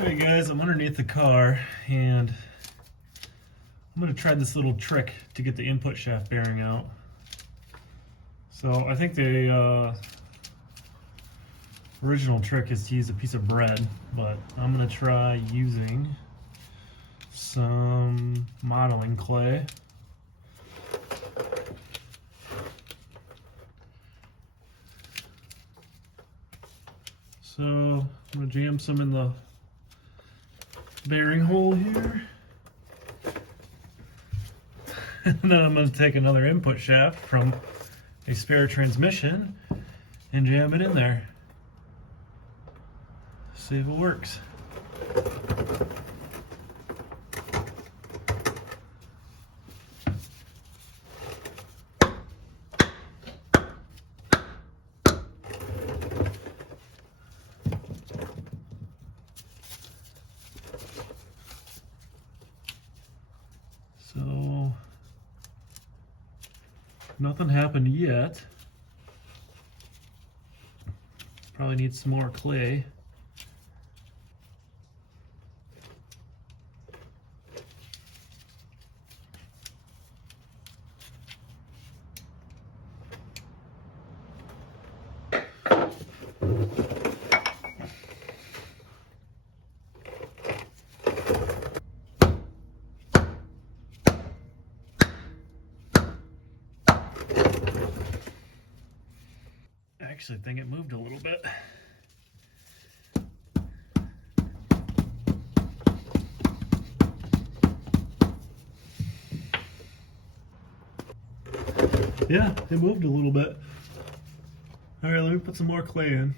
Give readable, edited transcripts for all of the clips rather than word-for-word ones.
Alright guys, I'm underneath the car and I'm going to try this little trick to get the input shaft bearing out. So I think the original trick is to use a piece of bread, but I'm going to try using some modeling clay. So I'm going to jam some in the bearing hole here. And then I'm going to take another input shaft from a spare transmission and jam it in there. See if it works. So nothing happened yet. Probably need some more clay. I actually think it moved a little bit. Yeah, it moved a little bit. All right, let me put some more clay in.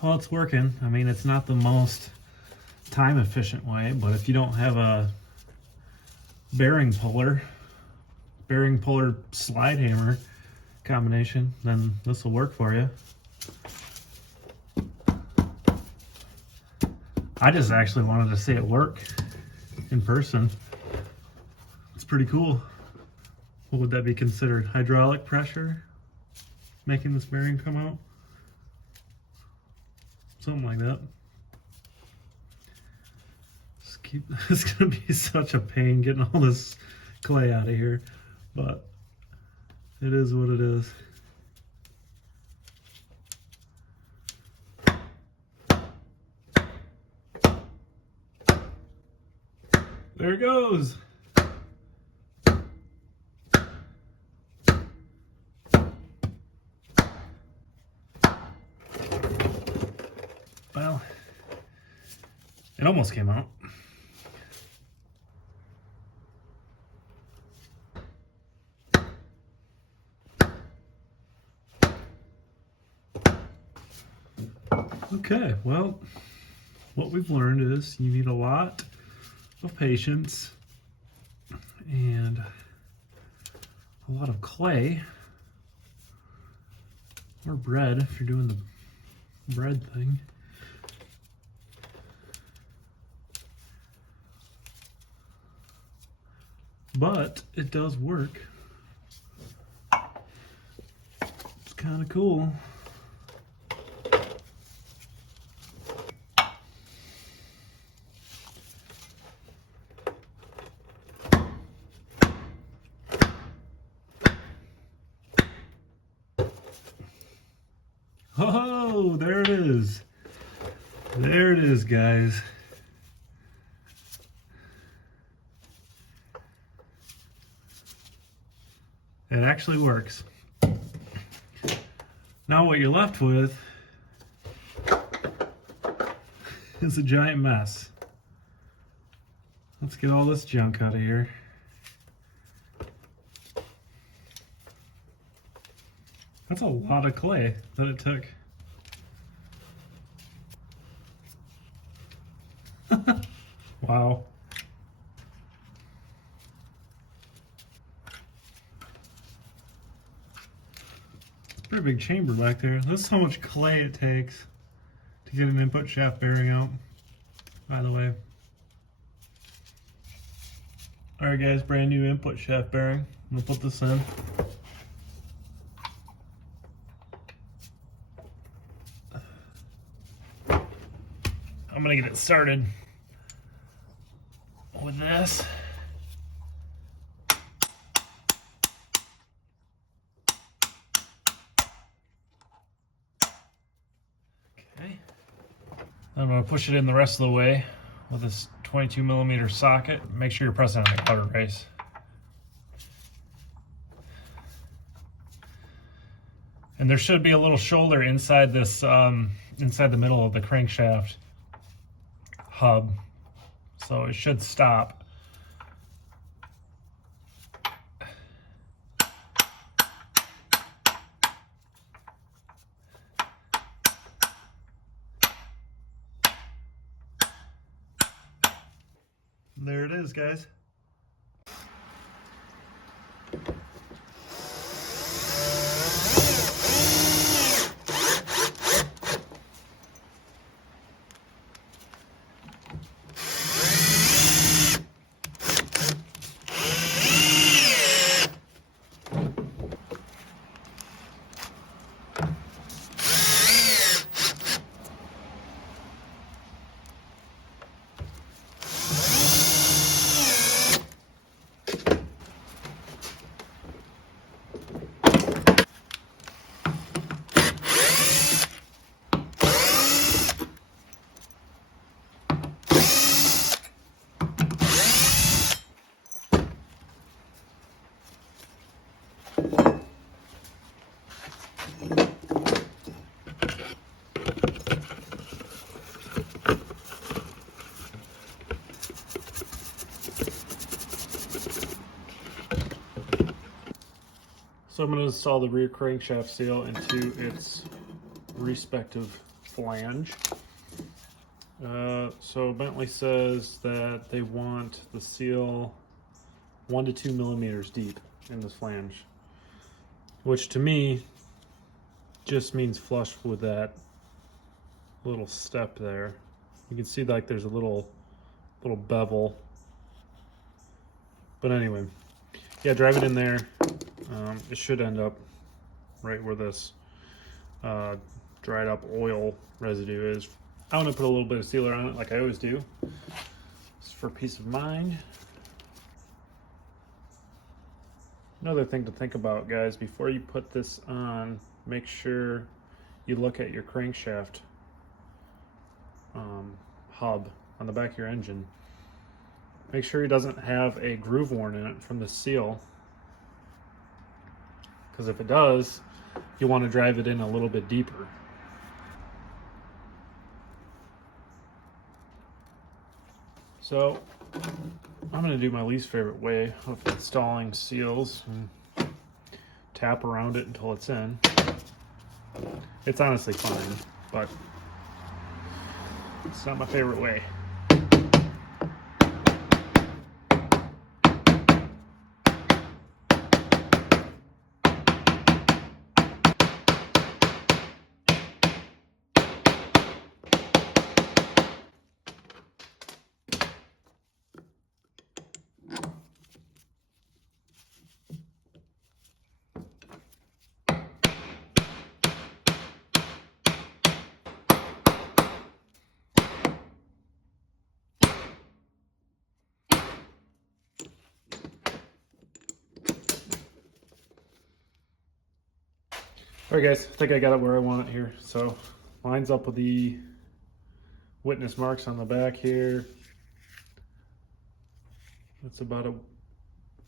Well, it's working. I mean, it's not the most time efficient way, but if you don't have a bearing puller slide hammer combination, then this will work for you. I just actually wanted to see it work in person. It's pretty cool. What would that be considered? Hydraulic pressure making this bearing come out? Something like that. It's gonna be such a pain getting all this clay out of here, but it is what it is. There it goes. Well, it almost came out. Okay, well, what we've learned is you need a lot of patience and a lot of clay or bread if you're doing the bread thing. But it does work. It's kind of cool. Oh, there it is. There it is, guys. It actually works. Now what you're left with is a giant mess. Let's get all this junk out of here. That's a lot of clay that it took. Wow. It's a pretty big chamber back there. This is how much clay it takes to get an input shaft bearing out, by the way. Alright guys, brand new input shaft bearing. I'm gonna put this in. gonna get it started with this. Okay. I'm gonna push it in the rest of the way with this 22mm socket. Make sure you're pressing on the outer race. And there should be a little shoulder inside this, inside the middle of the crankshaft hub, so it should stop. There it is, guys. So I'm going to install the rear crankshaft seal into its respective flange. So Bentley says that they want the seal 1 to 2 millimeters deep in this flange, which to me just means flush with that little step there. You can see like there's a little bevel. But anyway, yeah, drive it in there. It should end up right where this dried up oil residue is. I'm gonna put a little bit of sealer on it like I always do. It's for peace of mind. Another thing to think about, guys, before you put this on, make sure you look at your crankshaft hub on the back of your engine. Make sure it doesn't have a groove worn in it from the seal, because if it does, you want to drive it in a little bit deeper. So I'm going to do my least favorite way of installing seals and tap around it until it's in. It's honestly fine, but it's not my favorite way. All right, guys, I think I got it where I want it here. So lines up with the witness marks on the back here. It's about a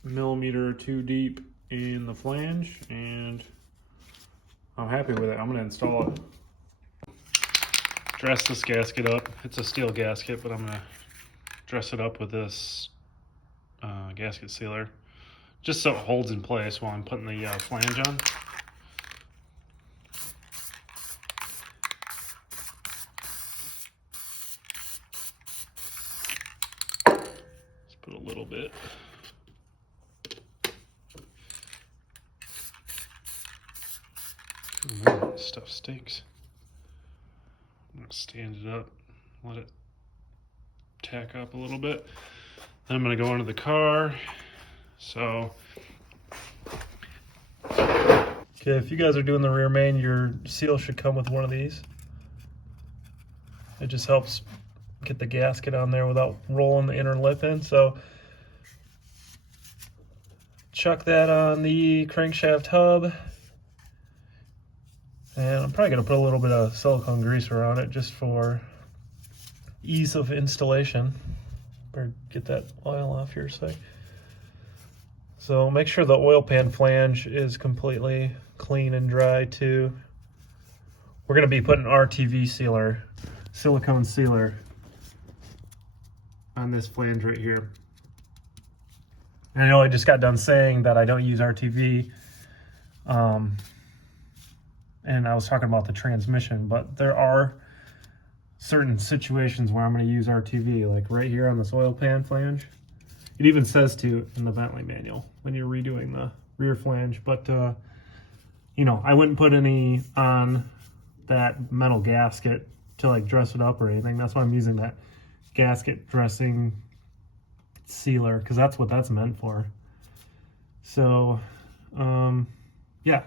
millimeter or two deep in the flange, and I'm happy with it. I'm gonna install it. Dress this gasket up. It's a steel gasket, but I'm gonna dress it up with this gasket sealer, just so it holds in place while I'm putting the flange on. Put a little bit. Oh man, this stuff stinks. I'm gonna stand it up, let it tack up a little bit. Then I'm gonna go into the car. So, okay, if you guys are doing the rear main, your seal should come with one of these. It just helps get the gasket on there without rolling the inner lip in. So chuck that on the crankshaft hub. And I'm probably going to put a little bit of silicone grease around it just for ease of installation. Better get that oil off here a sec. So make sure the oil pan flange is completely clean and dry too. We're going to be putting RTV sealer, silicone sealer, on this flange right here. And I know I just got done saying that I don't use RTV. And I was talking about the transmission, but there are certain situations where I'm going to use RTV, like right here on this oil pan flange. It even says to in the Bentley manual when you're redoing the rear flange, but you know, I wouldn't put any on that metal gasket to like dress it up or anything. That's why I'm using that gasket dressing sealer, because that's what that's meant for. So yeah,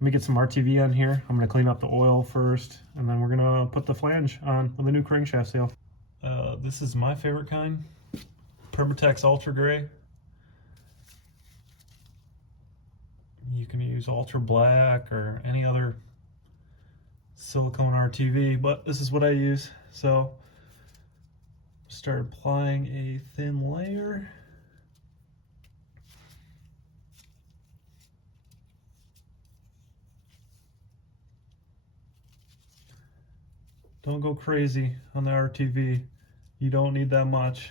let me get some RTV on here. I'm going to clean up the oil first, and then we're going to put the flange on with a new crankshaft seal. This is my favorite kind, Permatex Ultra Gray. You can use Ultra Black or any other silicone RTV, but this is what I use. So start applying a thin layer. Don't go crazy on the RTV. You don't need that much.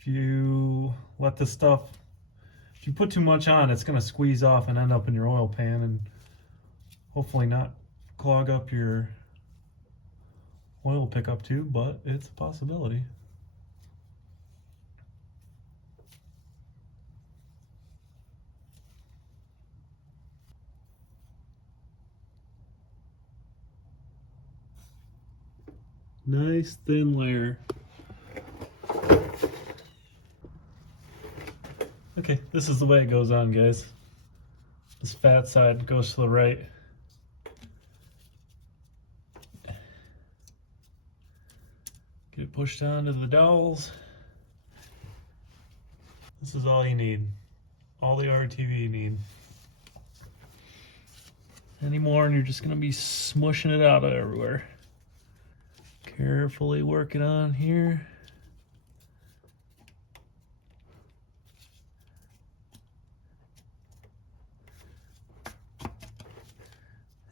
If you let the stuff, if you put too much on, it's going to squeeze off and end up in your oil pan and hopefully not clog up your oil pickup tube, but it's a possibility. Nice thin layer. Okay, this is the way it goes on, guys. This fat side goes to the right. Get it pushed onto the dowels. This is all you need. All the RTV you need. Any more and you're just gonna be smushing it out everywhere. Carefully work it on here.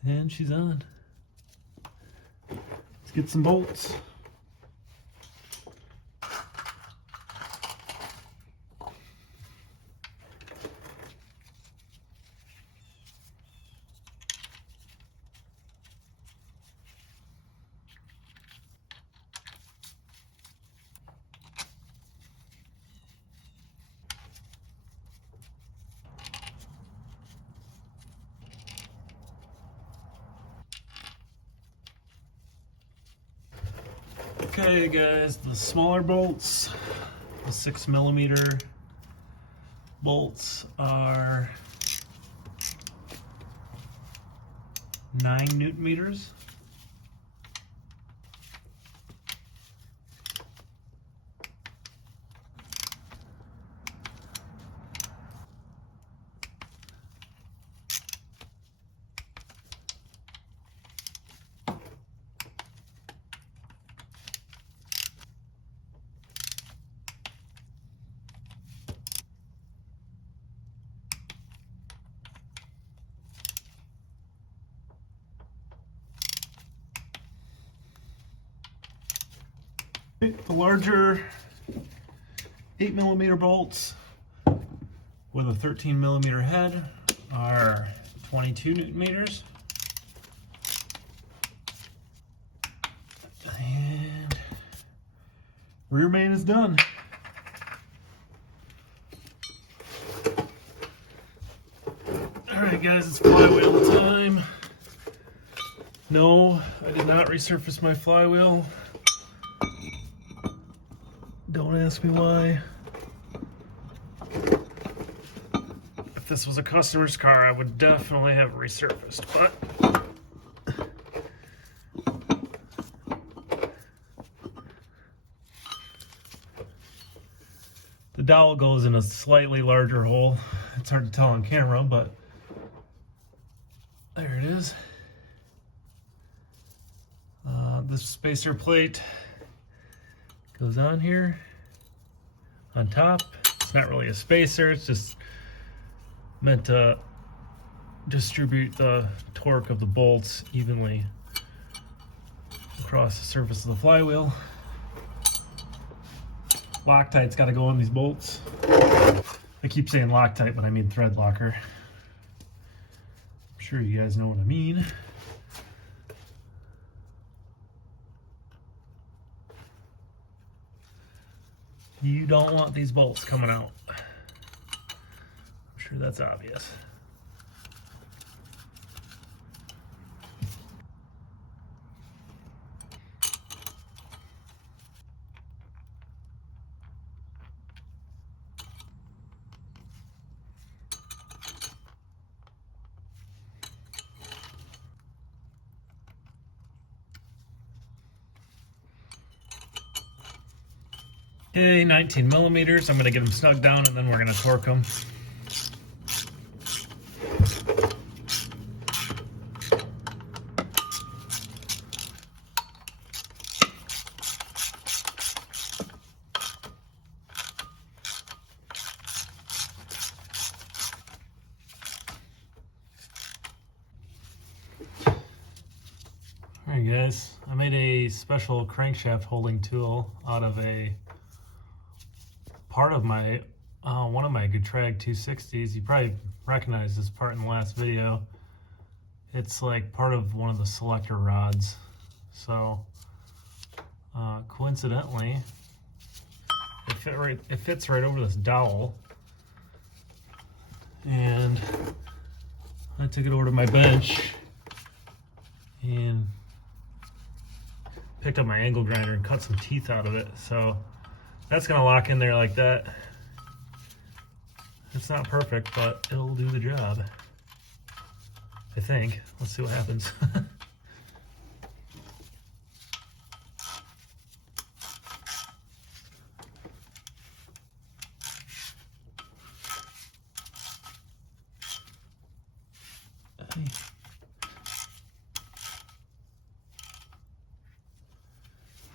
And she's on. Let's get some bolts. Okay guys, the smaller bolts, the 6mm bolts are 9 Newton meters. The larger 8mm bolts with a 13mm head are 22 Newton meters. And rear main is done. Alright guys, it's flywheel time. No, I did not resurface my flywheel. Don't ask me why. If this was a customer's car, I would definitely have resurfaced, but dowel goes in a slightly larger hole. It's hard to tell on camera, but there it is. This spacer plate goes on here on top. It's not really a spacer, it's just meant to distribute the torque of the bolts evenly across the surface of the flywheel. Loctite's got to go on these bolts. I keep saying Loctite, but I mean thread locker. I'm sure you guys know what I mean. You don't want these bolts coming out. I'm sure that's obvious. Okay, 19 millimeters. I'm gonna get them snug down and then we're gonna torque them. Alright guys, I made a special crankshaft holding tool out of a part of my one of my Gutrag 260s. You probably recognize this part in the last video. It's like part of one of the selector rods. So coincidentally, it fits right over this dowel. And I took it over to my bench and picked up my angle grinder and cut some teeth out of it. So that's gonna lock in there like that. It's not perfect, but it'll do the job, I think. Let's see what happens.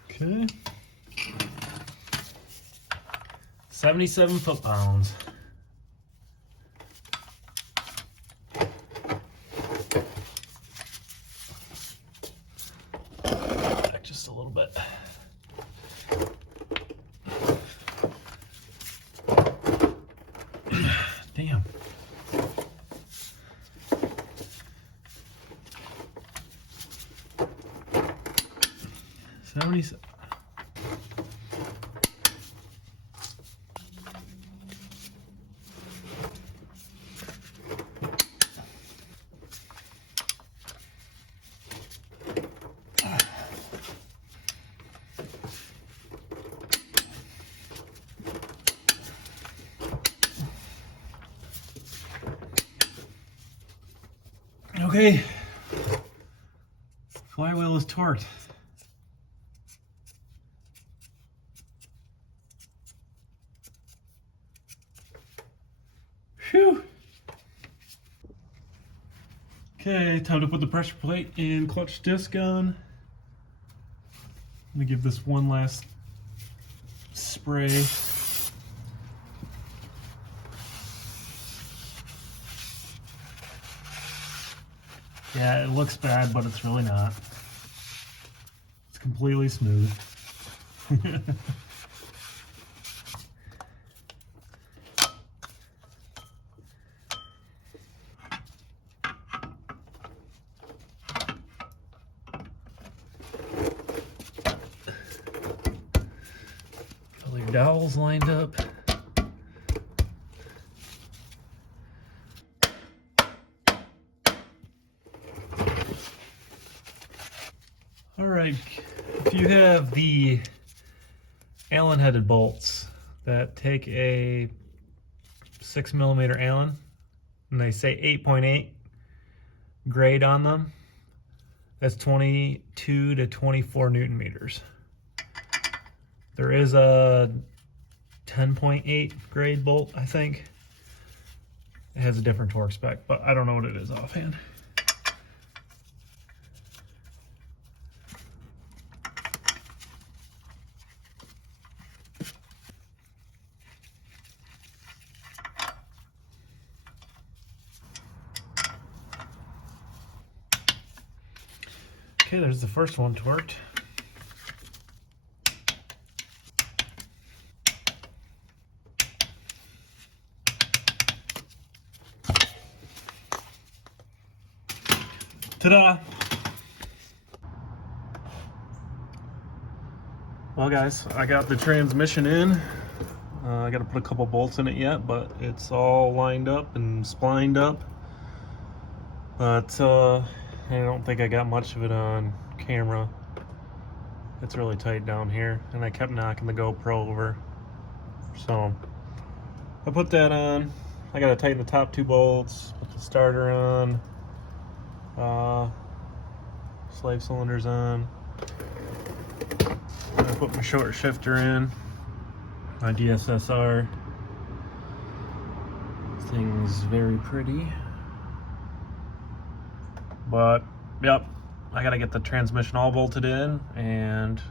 Okay. 77 foot-pounds. Back just a little bit. Damn. Okay, flywheel is torqued. Phew. Okay, time to put the pressure plate and clutch disc on. I'm gonna give this one last spray. Yeah, it looks bad, but it's really not. It's completely smooth. All your dowels lined up. Alright, if you have the Allen headed bolts that take a 6mm Allen and they say 8.8 grade on them, that's 22 to 24 Newton meters. There is a 10.8 grade bolt, I think. It has a different torque spec, but I don't know what it is offhand. Okay, there's the first one torqued. Ta-da! Well guys, I got the transmission in. I got to put a couple bolts in it yet, but it's all lined up and splined up. But I don't think I got much of it on camera. It's really tight down here, and I kept knocking the GoPro over. So I put that on. I got to tighten the top two bolts, put the starter on. Slave cylinders on. I put my short shifter in, my DSSR. This thing's very pretty. But, yep, I gotta get the transmission all bolted in, and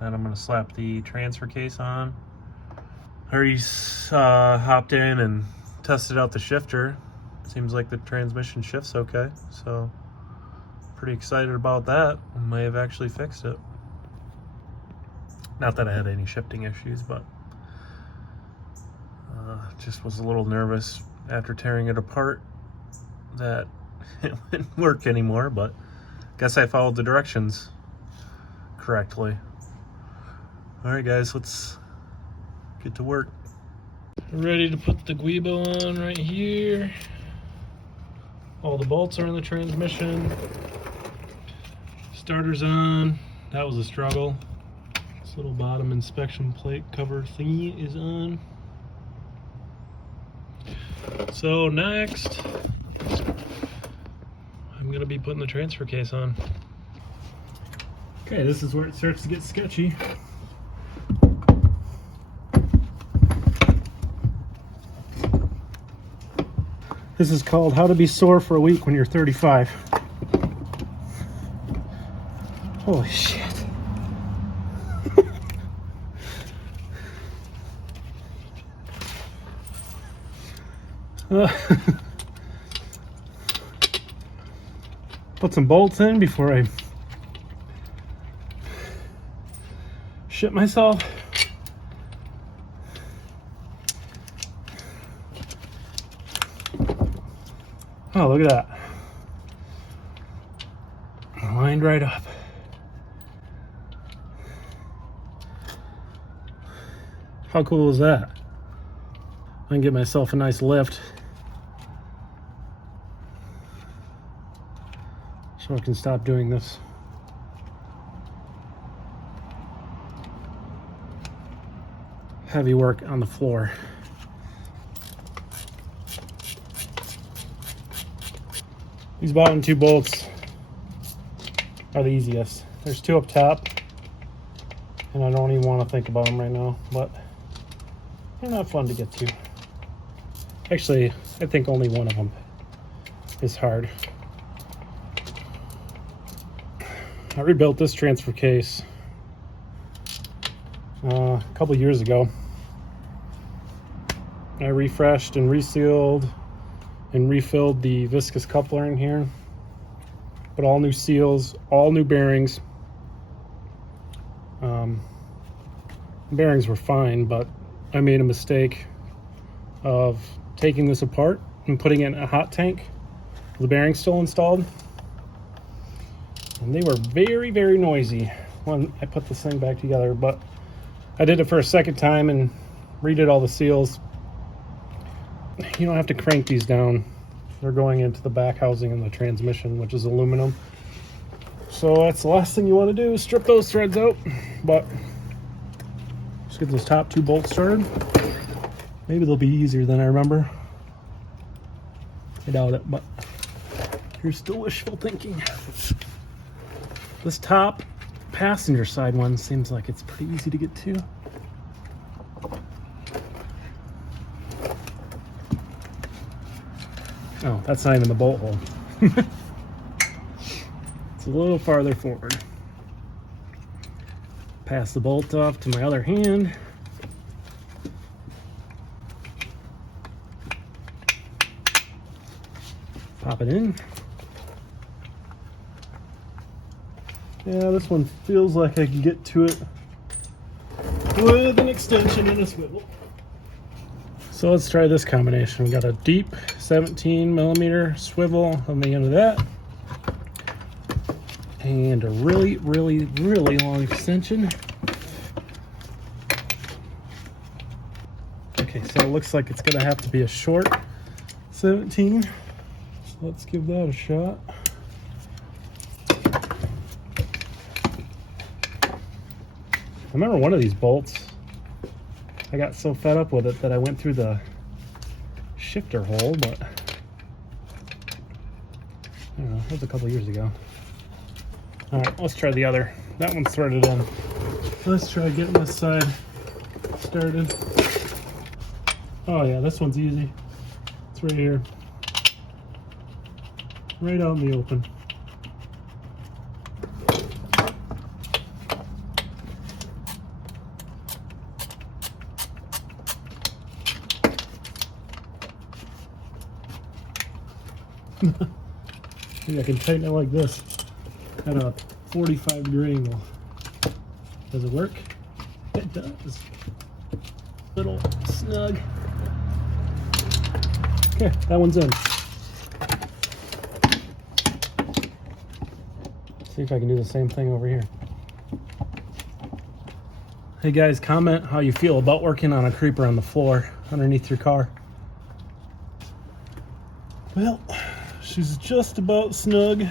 then I'm gonna slap the transfer case on. I already hopped in and tested out the shifter. Seems like the transmission shifts okay, so pretty excited about that. I may have actually fixed it. Not that I had any shifting issues, but just was a little nervous after tearing it apart that it wouldn't work anymore, but guess I followed the directions correctly. All right, guys, let's get to work. Ready to put the Guibo on right here. All the bolts are in the transmission. Starter's on. That was a struggle. This little bottom inspection plate cover thingy is on. So next, I'm gonna be putting the transfer case on. Okay, this is where it starts to get sketchy. This is called How to Be Sore for a Week When You're 35. Holy shit. Put some bolts in before I shit myself. Oh, look at that. Lined right up. How cool is that? I can get myself a nice lift so I can stop doing this. Heavy work on the floor. These bottom two bolts are the easiest. There's two up top, and I don't even want to think about them right now, but they're not fun to get to. Actually, I think only one of them is hard. I rebuilt this transfer case a couple years ago. I refreshed and resealed and refilled the viscous coupler in here. Put all new seals, all new bearings. Bearings were fine, but I made a mistake of taking this apart and putting it in a hot tank. The bearings still installed. And they were very, very noisy when I put this thing back together, but I did it for a second time and redid all the seals. You don't have to crank these down. They're going into the back housing in the transmission, which is aluminum. So that's the last thing you want to do is strip those threads out. But let's get those top two bolts started. Maybe they'll be easier than I remember. I doubt it, but here's still wishful thinking. This top passenger side one seems like it's pretty easy to get to. Oh, that's not even the bolt hole. It's a little farther forward. Pass the bolt off to my other hand. Pop it in. Yeah, this one feels like I can get to it with an extension and a swivel. So let's try this combination. We got a deep 17mm swivel on the end of that, and a really long extension. Okay, so it looks like it's gonna have to be a short 17. So let's give that a shot. I remember one of these bolts, I got so fed up with it that I went through the shifter hole, but I don't know, that was a couple years ago. All right, let's try the other. That one's threaded in. Let's try getting this side started. Oh yeah, this one's easy. It's right here. Right out in the open. Maybe I can tighten it like this at a 45-degree angle. Does it work? It does. Little snug. Okay, that one's in. See if I can do the same thing over here. Hey guys, comment how you feel about working on a creeper on the floor underneath your car. Well, she's just about snug.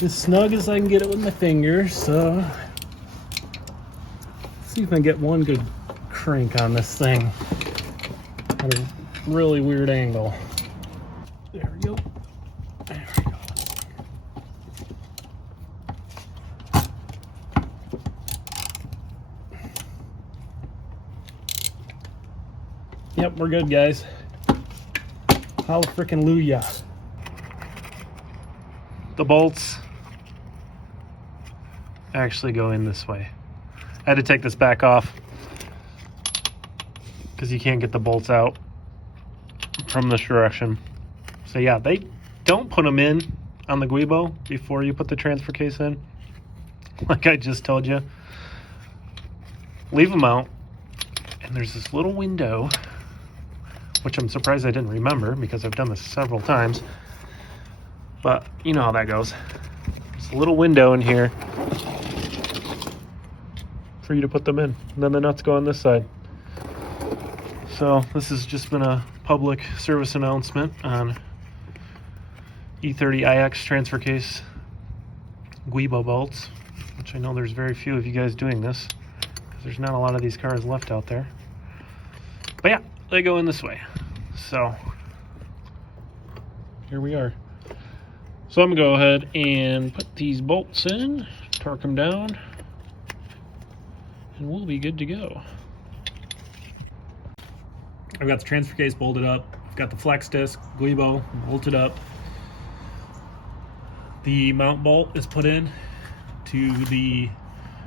As snug as I can get it with my fingers, so let's see if I can get one good crank on this thing at a really weird angle. There we go. There we go. Yep, we're good, guys. Hallelujah. The bolts actually go in this way. I had to take this back off because you can't get the bolts out from this direction. So yeah, they don't put them in on the Guibo before you put the transfer case in. Like I just told you. Leave them out, and there's this little window, which I'm surprised I didn't remember because I've done this several times. But you know how that goes. There's a little window in here for you to put them in. And then the nuts go on this side. So this has just been a public service announcement on E30 IX transfer case Guibo bolts, which I know there's very few of you guys doing this because there's not a lot of these cars left out there. But yeah, they go in this way. So here we are. So I'm gonna go ahead and put these bolts in, torque them down, and we'll be good to go. I've got the transfer case bolted up. I've got the flex disc, Guibo, bolted up. The mount bolt is put in to the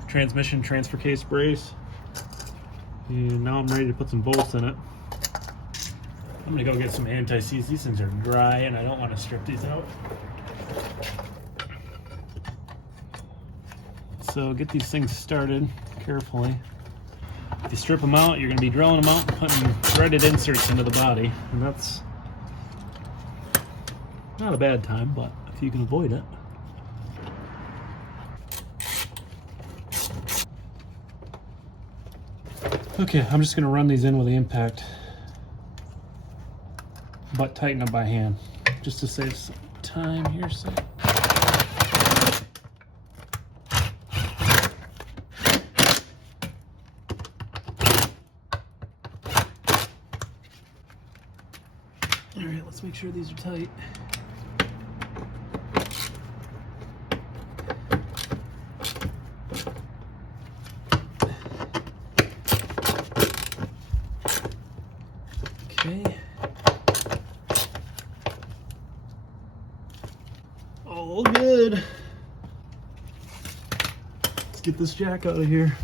transmission transfer case brace. And now I'm ready to put some bolts in it. I'm gonna go get some anti-seize. These things are dry and I don't want to strip these out. So get these things started carefully. If you strip them out, you're gonna be drilling them out and putting threaded inserts into the body. And that's not a bad time, but if you can avoid it. Okay, I'm just gonna run these in with the impact, but tighten them by hand, just to save some time here. So. All right, let's make sure these are tight. Okay. good. Let's get this jack out of here.